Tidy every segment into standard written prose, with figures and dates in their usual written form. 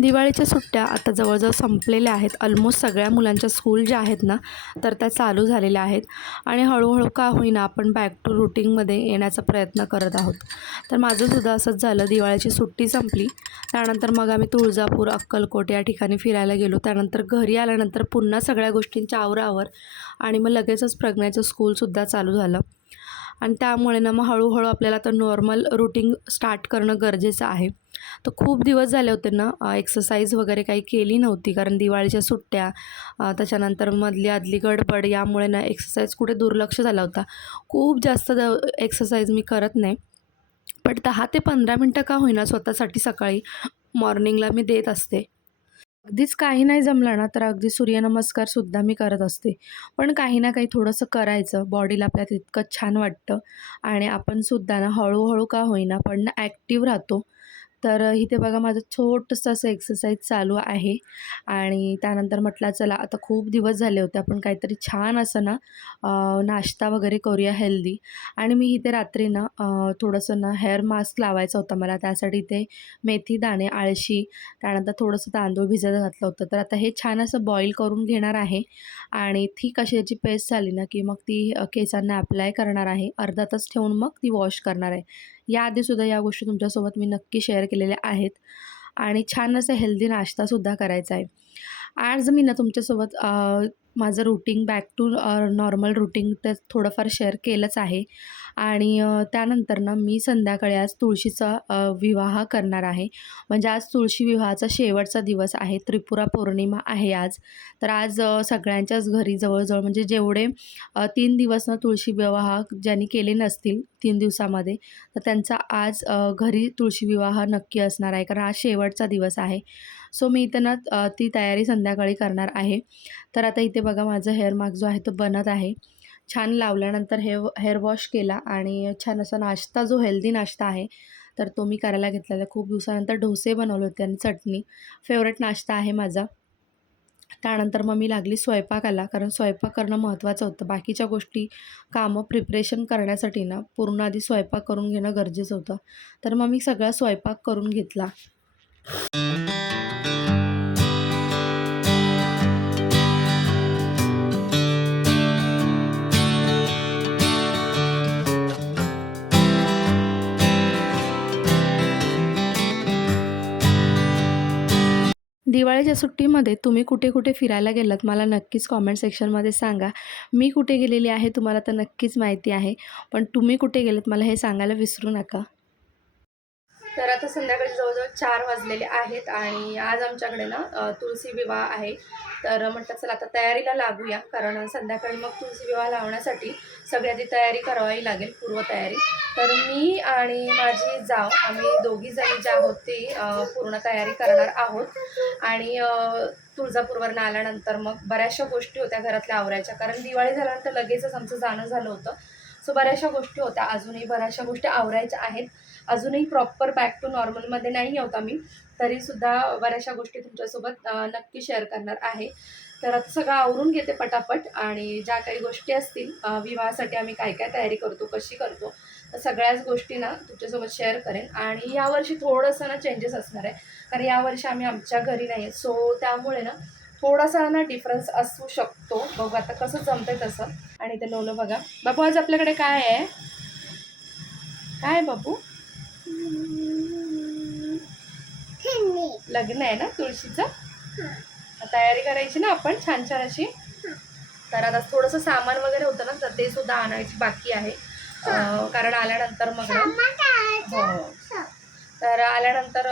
दिवाळीच्या सुट्ट्या आता जवळजवळ संपलेल्या आहेत. ऑलमोस्ट सगळ्या मुलांच्या स्कूल ज्या आहेत ना, तर त्या चालू झालेल्या आहेत आणि हळूहळू का होईना आपण बॅक टू रुटीनमध्ये येण्याचा प्रयत्न करत आहोत. तर माझंसुद्धा असंच झालं. दिवाळीची सुट्टी संपली, त्यानंतर मग आम्ही तुळजापूर, अक्कलकोट या ठिकाणी फिरायला गेलो. त्यानंतर घरी आल्यानंतर पुन्हा सगळ्या गोष्टींच्या आवराआवर आणि मग लगेचच प्रज्ञाचं स्कूलसुद्धा चालू झालं आणि त्यामुळे ना मग हळूहळू आपल्याला आता नॉर्मल रुटीन स्टार्ट करणं गरजेचं आहे. तर खूप दिवस झाले होते ना एक्सरसाइज वगैरे काही केली नव्हती, कारण दिवाळीच्या सुट्ट्या त्याच्यानंतर मधली आदली गडबड यामुळे ना एक्सरसाइज कुठे दुर्लक्ष झाला होता. खूप जास्त एक्सरसाइज मी करत नाही, पण 10 ते 15 मिनटं का होईना स्वतःसाठी सकाळी मॉर्निंगला मी देत असते. अगदीच काही नाही जमलं ना, तर अगदी सूर्यनमस्कारसुद्धा मी करत असते. पण काही ना काही थोडंसं करायचं, बॉडीला आपल्या तितकं छान वाटतं आणि आपण सुद्धा ना हळूहळू का होईना पण ना ॲक्टिव्ह राहतो. तर इथे बघा माझं छोटंसं असं एक्सरसाइज चालू आहे आणि त्यानंतर म्हटलं चला आता खूप दिवस झाले होते, आपण काहीतरी छान असं ना नाश्ता वगैरे करूया हेल्दी. आणि मी इथे रात्री ना थोडंसं ना हेअर मास्क लावायचा होता मला, त्यासाठी ते मेथी दाणे, आळशी, त्यानंतर थोडंसं तांदूळ भिजत घातलं होतं. तर आता हे छान असं बॉईल करून घेणार आहे आणि थिक अशी याची पेस्ट झाली ना की मग ती केसांना अप्लाय करणार आहे. अर्धा तास ठेवून मग ती वॉश करणार आहे. याआधीसुद्धा या गोष्टी तुमच्यासोबत मी नक्की शेअर केलेल्या आहेत आणि छान असं हेल्दी नाश्तासुद्धा करायचा आहे. आज मी ना तुमच्यासोबत माझं routine back to normal routine तर थोडंफार शेअर केलंच आहे आणि त्यानंतर ना मी संध्याकाळी आज तुळशीचा विवाह करणार आहे. म्हणजे आज तुळशी विवाहाचा शेवटचा दिवस आहे. त्रिपुरा पौर्णिमा आहे आज. तर आज सगळ्यांच्याच घरी जवळजवळ म्हणजे जेवढे 3 दिवस ना तुळशी विवाह ज्यांनी केले नसतील 3 दिवसामध्ये, तर त्यांचा आज घरी तुळशी विवाह नक्की असणार आहे, कारण आज शेवटचा दिवस आहे. सो मी इथं ना ती तयारी संध्याकाळी करणार आहे. तर आता इथे बघा माझं हेअर मास्क जो आहे तो बनत आहे. छान लावल्यानंतर हेअर वॉश केला आणि छान असा नाश्ता जो हेल्दी नाश्ता आहे, तर तो मी करायला घेतलेला. खूप दिवसानंतर डोसे बनवले होते आणि चटणी. फेवरेट नाश्ता आहे माझा. त्यानंतर मग मी लागली स्वयंपाकाला, कारण स्वयंपाक करणं महत्त्वाचं होतं. बाकीच्या गोष्टी, कामं प्रिपरेशन करण्यासाठी ना पूर्ण आधी स्वयंपाक करून घेणं गरजेचं होतं. तर मग मी सगळा स्वयंपाक करून घेतला. दिवाळीच्या सुट्टीमध्ये तुम्ही कुठे-कुठे फिरायला गेलात मला नक्कीच कॉमेंट सेक्शनमध्ये सांगा. मी कुठे गेलेली आहे तुम्हाला तर नक्कीच माहिती आहे. पण तुम्ही कुठे गेलेत मला हे सांगायला विसरू नका. तर आता संध्याकाळी जवळजवळ 4 वाजलेले आहेत आणि आज आमच्याकडे ना तुळशी विवाह आहे. तर म्हटलं चला आता तयारीला लागूया, कारण संध्याकाळी मग तुळशी विवाह लावण्यासाठी सगळी आधी तयारी करावी लागेल, पूर्वतयारी. तर मी आणि माझी जाव आम्ही दोघीजणी ज्या आहोत ती पूर्ण तयारी करणार आहोत आणि तुळजापूरवरून आल्यानंतर मग बऱ्याचशा गोष्टी होत्या घरातल्या आवरायच्या, कारण दिवाळी झाल्यानंतर लगेचच आमचं जाणं झालं होतं. सो बऱ्याचशा गोष्टी होत्या, अजूनही बऱ्याचशा गोष्टी आवरायच्या आहेत. अजूनही प्रॉपर बॅक टू नॉर्मलमध्ये नाही आहोत आम्ही, तरीसुद्धा बऱ्याचशा गोष्टी तुमच्यासोबत नक्की शेअर करणार आहे. तर आता सगळं आवरून घेते पटापट आणि ज्या काही गोष्टी असतील विवाहासाठी आम्ही काय काय तयारी करतो, कशी करतो, तर सगळ्याच गोष्टी ना तुमच्यासोबत शेअर करेन. आणि यावर्षी थोडंसं ना चेंजेस असणार आहे, कारण यावर्षी आम्ही आमच्या घरी नाही आहे. सो त्यामुळे ना थोडासा ना डिफरन्स असू शकतो. बघू आता कसं जमतंय तसं. आणि ते लोलं बघा. बाबू आज आपल्याकडे काय आहे? काय आहे बाबू? लग्न आहे ना तुळशीचं, तयारी करायची ना आपण छान छान अशी. तर आता थोडंसं सामान वगैरे होतं ना, तर ते सुद्धा आणायची बाकी आहे, कारण आल्यानंतर मग हो, तर आल्यानंतर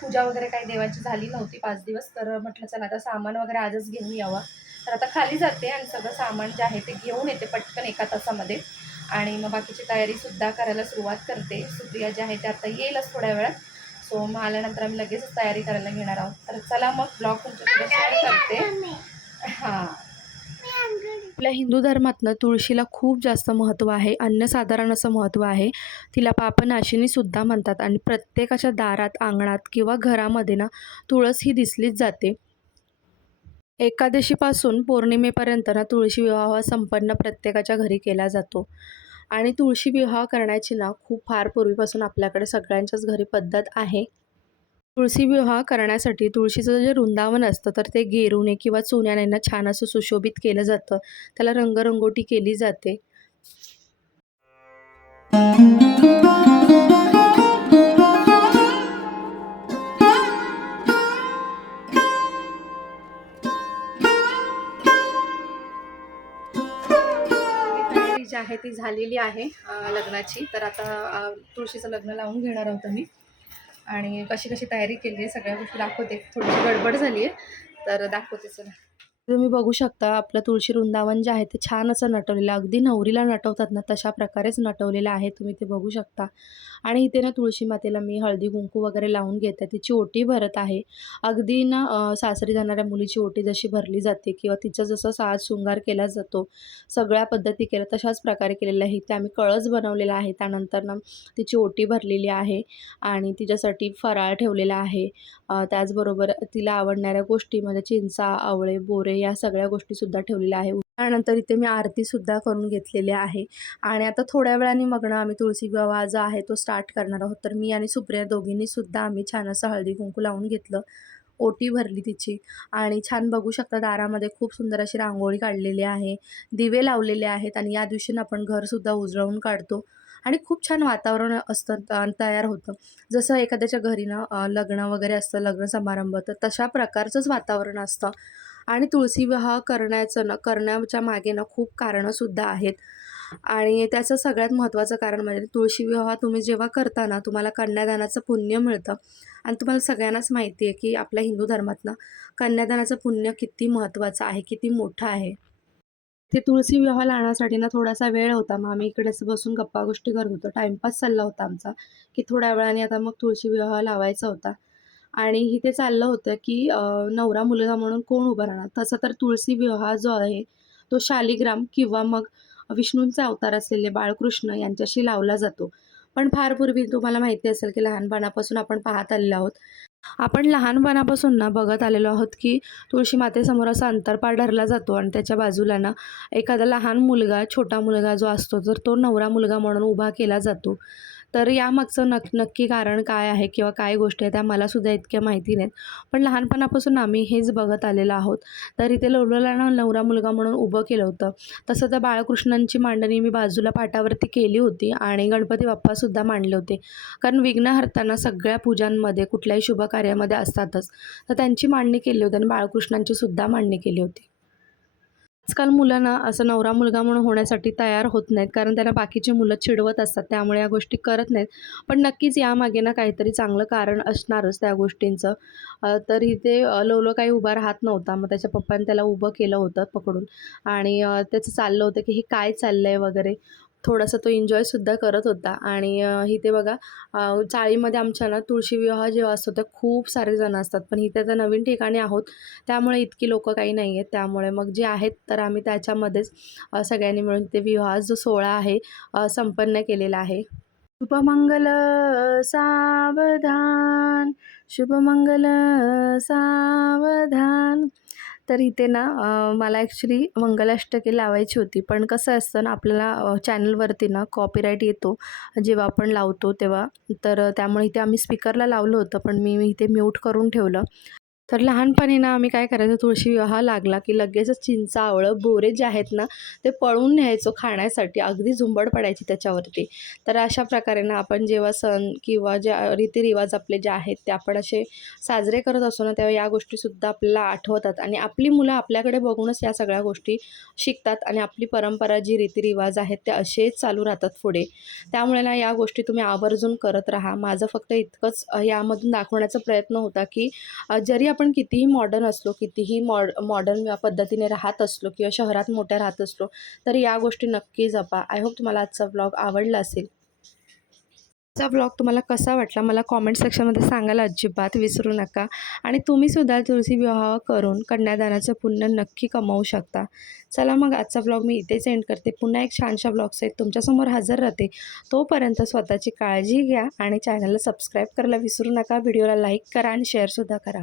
पूजा वगैरे काही देवाची झाली नव्हती 5 दिवस. तर म्हटलं चला आता सामान वगैरे आजच घेऊन यावं. तर आता खाली जाते आणि सगळं सामान जे आहे ते घेऊन येते पटकन 1 तासामध्ये आणि मग बाकीची तयारीसुद्धा करायला सुरुवात करते. सुप्रिया जे आहे ते आता येईलच थोड्या वेळात. सो मग आल्यानंतर आम्ही लगेच तयारी करायला घेणार आहोत. तर चला मग ब्लॉग तुमच्यासोबत शेअर करते. हां, आपल्या हिंदू धर्मातनं तुळशीला खूप जास्त महत्त्व आहे. अनन्यसाधारण असं महत्त्व आहे. तिला पापनाशिनीसुद्धा म्हणतात आणि प्रत्येकाच्या दारात, अंगणात किंवा घरामध्ये ना तुळस ही दिसलीच जाते. एकादशीपासून पौर्णिमेपर्यंत ना तुळशी विवाह संपन्न प्रत्येकाच्या घरी केला जातो आणि तुळशी विवाह करण्याची ना खूप फार पूर्वीपासून आपल्याकडे सगळ्यांच्याच घरी पद्धत आहे. तुळशी विवाह करण्यासाठी तुळशीचं जे वृंदावन असतं तर ते गेरूने किंवा चुन्याने ना छान असं सुशोभित केलं जातं. त्याला रंगरंगोटी केली जाते. तयारी जी आहे ती झालेली आहे लग्नाची. तर आता तुळशीचं लग्न लावून घेणार आहोत आम्ही. आणि कशी कशी तयारी केली आहे सगळ्या गोष्टी दाखवते. थोडीशी गडबड झाली आहे तर दाखवते चला. तुम्ही बघू शकता आपलं तुळशी वृंदावन जे आहे ते छान असं नटवलेलं अगदी नवरीला नटवतात ना तशा प्रकारेच नटवलेलं आहे. तुम्ही ते बघू शकता. आणि इथे ना तुळशी मातेला मी हळदी कुंकू वगैरे लावून घेते. तिची ओटी भरत आहे. अगदी ना सासरी जाणाऱ्या मुलीची ओटी जशी भरली जाते किंवा तिचा जसा साज शृंगार केला जातो, सगळ्या पद्धती केल्या तशाच प्रकारे केलेल्या आहे. इथे आम्ही कळस बनवलेला आहे. त्यानंतर ना तिची ओटी भरलेली आहे आणि तिच्यासाठी फराळ ठेवलेला आहे. त्याचबरोबर तिला आवडणाऱ्या गोष्टी म्हणजे चिंचा, आवळे, बोरे या सगळ्या गोष्टीसुद्धा ठेवलेल्या आहे. त्यानंतर इथे मी आरतीसुद्धा करून घेतलेली आहे आणि आता थोड्या वेळाने मग ना आम्ही तुळशी विवाह जो आहे तो स्टार्ट करणार आहोत. तर मी आणि सुप्रिया दोघींनीसुद्धा आम्ही छान असं हळदी-कुंकू लावून घेतलं. ओटी भरली तिची आणि छान बघू शकता दारामध्ये खूप सुंदर अशी रांगोळी काढलेली आहे. दिवे लावलेले आहेत आणि या दिवशी ना आपण घरसुद्धा उजळवून काढतो आणि खूप छान वातावरण असतं तयार होतं. जसं एखाद्याच्या घरी ना लग्न वगैरे असतं, लग्न समारंभ तर तशा प्रकारचंच वातावरण असतं. आणि तुळशी विवाह करण्याच्या मागे ना खूप कारणंसुद्धा आहेत. आणि त्याचं सगळ्यात महत्त्वाचं कारण म्हणजे तुळशी विवाह तुम्ही जेव्हा करता ना, तुम्हाला कन्यादानाचं पुण्य मिळतं. आणि तुम्हाला सगळ्यांनाच माहिती आहे, की आपल्या हिंदू धर्मात ना कन्यादानाचं पुण्य किती महत्त्वाचं आहे, किती मोठं आहे. ते तुळशी विवाहाला आणण्यासाठी ना थोडासा वेळ होता. मग आम्ही इकडेच बसून गप्पा-गोष्टी करत होतो. टाईमपास चालला होता आमचा, की थोड्या वेळाने आता मग तुळशी विवाह लावायचा होता. आणि इथे चाललं होतं, की नवरा मुलगा म्हणून कोण उभं राहणार? तसं तर तुळशी विवाह जो आहे, तो शालिग्राम किंवा मग विष्णूंचा अवतार असलेले बाळकृष्ण यांच्याशी लावला जातो. पण फार पूर्वी तुम्हाला माहिती असेल, की लहानपणापासून आपण पाहत आलेलो आहोत. आपण लहानपणापासून ना बघत आलेलो आहोत, की तुळशी मातेसमोर असा अंतरपाट धरला जातो आणि त्याच्या बाजूला ना एखादा लहान मुलगा, छोटा मुलगा जो असतो, तर तो नवरा मुलगा म्हणून उभा केला जातो. तर यामागचं नक्की कारण काय आहे किंवा काय गोष्टी आहेत त्या मलासुद्धा इतक्या माहिती नाहीत. पण लहानपणापासून आम्ही हेच बघत आलेलो आहोत. तर इथे लोलूला ना नवरा मुलगा म्हणून उभं केलं होतं. तसं त्या बाळकृष्णांची मांडणी मी बाजूला पाटावरती केली होती आणि गणपती बाप्पासुद्धा मांडले होते. कारण विघ्नहर्तांना सगळ्या पूजांमध्ये, कुठल्याही शुभ कार्यामध्ये असतातच. तर त्यांची मांडणी केली होती आणि बाळकृष्णांची सुद्धा मांडणी केली होती. आजकाल मुलं ना असं नवरा मुलगा म्हणून होण्यासाठी तयार होत नाहीत, कारण त्यांना बाकीची मुलं चिडवत असतात, त्यामुळे या गोष्टी करत नाहीत. पण नक्कीच यामागे ना काहीतरी चांगलं कारण असणारच त्या गोष्टींचं. तर इथे लोलो काही उभा राहत नव्हता. मग त्याच्या पप्पाने त्याला उभं केलं होतं पकडून आणि त्याचं चाललं होतं, की हे काय चाललंय वगैरे. थोडासा तो एन्जॉयसुद्धा करत होता आणि इथे बघा चाळीमध्ये आमच्या ना तुळशी विवाह जेव्हा असतो तर खूप सारे जण असतात. पण इथे तर नवीन ठिकाणी आहोत, त्यामुळे इतकी लोकं काही नाही आहेत. त्यामुळे मग जे आहेत तर आम्ही त्याच्यामध्येच सगळ्यांनी मिळून ते विवाह जो सोहळा आहे संपन्न केलेला आहे. शुभमंगल सावधान, शुभमंगल सावधान. तर इथे ना मला ॲक्च्युली मंगलाष्टके लावायची होती. पण कसं असतं ना आपल्याला चॅनलवरती ना कॉपीराईट येतो जेव्हा आपण लावतो तेव्हा. तर त्यामुळे इथे आम्ही स्पीकरला लावलं होतं, पण मी इथे म्यूट करून ठेवलं. तर लहानपणी ना आम्ही काय करायचो तुळशी विवाह लागला, की लगेचच चिंच, आवळं, बोरे जे आहेत ना ते पळवून न्यायचो खाण्यासाठी. अगदी झुंबड पडायची त्याच्यावरती. तर अशा प्रकारे ना आपण जेव्हा सण किंवा ज्या रीतिरिवाज आपले जे आहेत ते आपण असे साजरे करत असतो ना, तेव्हा या गोष्टीसुद्धा आपल्याला आठवतात आणि आपली मुलं आपल्याकडे बघूनच या सगळ्या गोष्टी शिकतात आणि आपली परंपरा जी रीतिरिवाज आहेत ते असेच चालू राहतात पुढे. त्यामुळे ना या गोष्टी तुम्ही आवर्जून करत राहा. माझं फक्त इतकंच यामधून दाखवण्याचा प्रयत्न होता, की जरी आपण कितीही मॉडर्न असलो, कितीही मॉडर्न पद्धतीने राहत असलो किंवा शहरात मोठ्या राहत असलो, तरी या गोष्टी नक्की जपा. आय होप तुम्हाला आजचा व्लॉग आवडला असेल. आजचा व्लॉग तुम्हाला कसा वाटला मला कॉमेंट सेक्शनमध्ये सांगायला अजिबात विसरू नका. आणि तुम्हीसुद्धा तुळशी विवाह करून कन्यादानाचं पुण्य नक्की कमावू शकता. चला मग आजचा व्लॉग मी इथेच एंड करते. पुन्हा एक छानशा व्लॉगसहित तुमच्यासमोर हजर राहते. तोपर्यंत स्वतःची काळजी घ्या आणि चॅनलला सबस्क्राईब करायला विसरू नका. व्हिडिओला लाईक करा आणि शेअरसुद्धा करा.